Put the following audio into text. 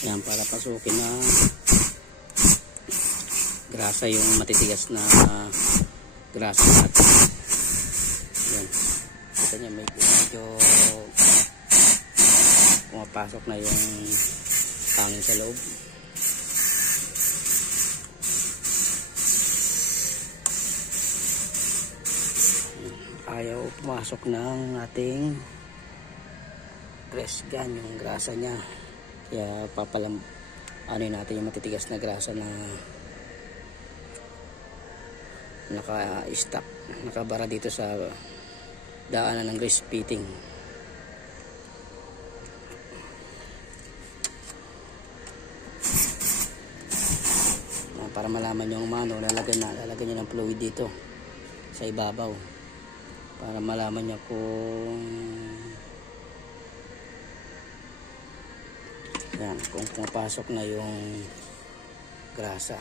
Yan, para pasukin na grasa yung matitigas na grasa natin. Yan. Kita nyo medyo pumapasok na yung hangin sa loob. Ayaw pumasok ng ating press gun yung grasa nya, kaya ano natin yung matitigas na grasa na naka-stack, nakabara dito sa daanan ng grease fitting. Para malaman nyo umano, lalagyan nyo ng fluid dito sa ibabaw para malaman nyo kung yan, kung pumapasok na yung grasa.